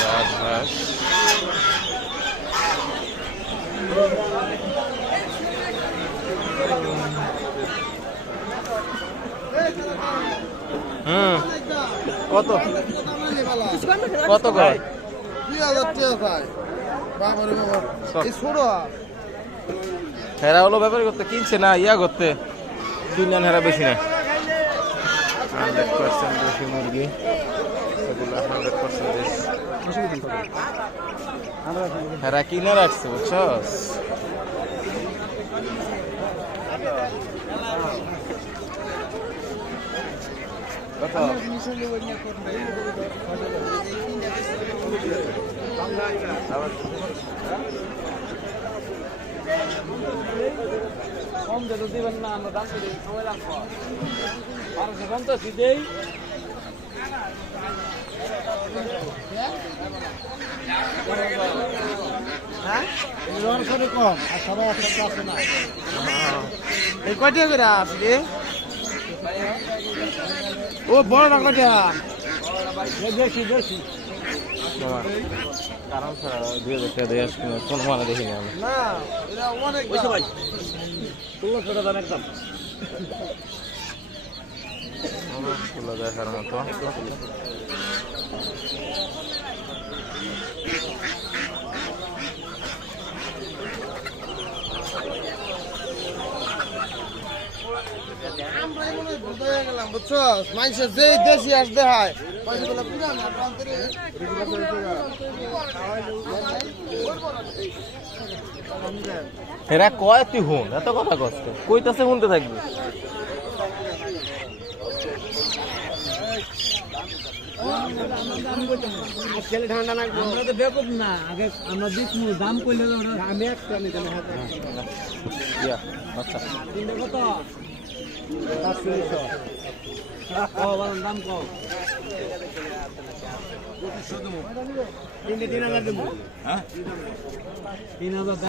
রাজহাঁস কত কত কয় 2000 টাকা বাবারে বাবা এই ছোট হেরা হলো ব্যাপার করতে কিনছে না ইয়া করতে কিনেন হেরা বেশি না 100% দেশি মুরগি এগুলো 100% হেরা কিনে রাখছে বুঝছস কত কম যেতে দিবেন না আমরা দাম দিই সময় লাগবে 1250 দেই হ্যাঁ লোন করে কম আর সবাই একসাথে আসে না এই কয়টা করে আসলে ও বড় না কয়টা বেশি বেশি কারণ 2000 টাকা দিয়ে আসলে কোনো মানে দেখিনি আমি না এটা অনেক ওই ভাই 1600 টাকা একদম ফুলো দেখার মতো বুঝছো মানুষের যে দেশি হাঁস দেখায় এরা কয় তুই হুন এত কথা কষ্ট কইতাছে শুনতে থাকবি ছেলে ঠান্ডা না আমরা তো বেকুব না আগে আমরা দেখমু দাম কইলে আমি একটা নিতে ইয়া আচ্ছা তিনটে কত ও বলেন দাম কম 3000 দেবো হ্যাঁ 3000